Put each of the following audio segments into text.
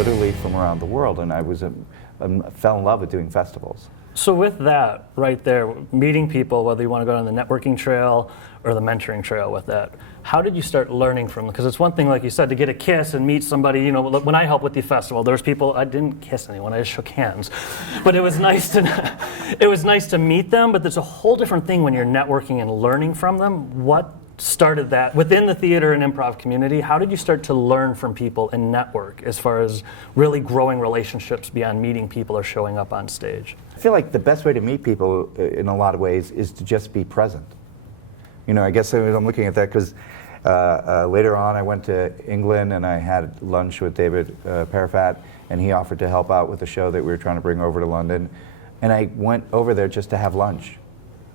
literally from around the world, and I fell in love with doing festivals. So with that right there, meeting people, whether you want to go on the networking trail or the mentoring trail with that, how did you start learning from them? Because it's one thing, like you said, to get a kiss and meet somebody, you know, when I helped with the festival, there's people, I didn't kiss anyone, I just shook hands. But it was nice to meet them, but there's a whole different thing when you're networking and learning from them. What started that within the theater and improv community? How did you start to learn from people and network as far as really growing relationships beyond meeting people or showing up on stage? I feel like the best way to meet people in a lot of ways is to just be present. You know, I guess I'm looking at that because later on I went to England and I had lunch with David Parafat, and he offered to help out with a show that we were trying to bring over to London. And I went over there just to have lunch.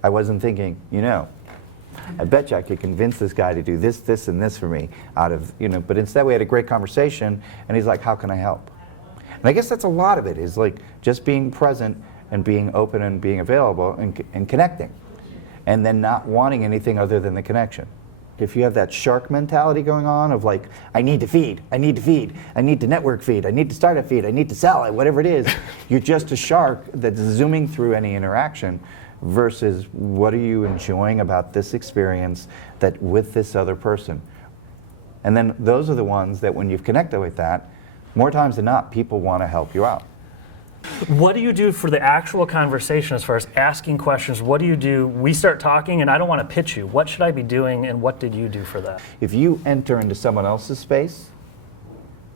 I wasn't thinking, you know, I bet you I could convince this guy to do this, this, and this for me out of, you know, but instead we had a great conversation, and he's like, how can I help? And I guess that's a lot of it, is like just being present and being open and being available and connecting, and then not wanting anything other than the connection. If you have that shark mentality going on of like, I need to feed, I need to feed, I need to network feed, I need to start a feed, I need to sell it, whatever it is, you're just a shark that's zooming through any interaction versus what are you enjoying about this experience that with this other person. And then those are the ones that when you've connected with that, more times than not, people want to help you out. What do you do for the actual conversation as far as asking questions? What do you do? We start talking and I don't want to pitch you. What should I be doing and what did you do for that? If you enter into someone else's space,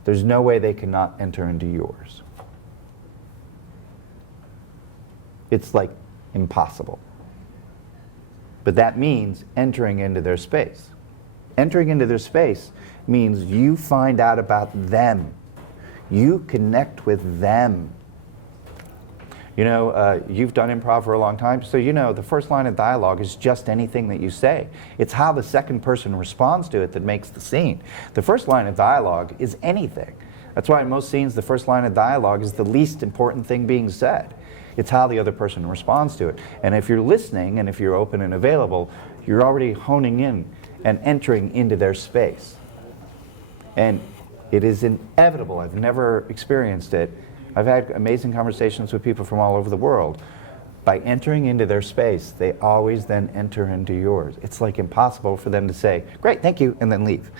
there's no way they cannot enter into yours. It's like impossible. But that means entering into their space. Entering into their space means you find out about them. You connect with them. You know, you've done improv for a long time, so you know the first line of dialogue is just anything that you say. It's how the second person responds to it that makes the scene. The first line of dialogue is anything. That's why in most scenes the first line of dialogue is the least important thing being said. It's how the other person responds to it. And if you're listening and if you're open and available, you're already honing in and entering into their space. And it is inevitable. I've never experienced it. I've had amazing conversations with people from all over the world. By entering into their space, they always then enter into yours. It's like impossible for them to say, great, thank you, and then leave.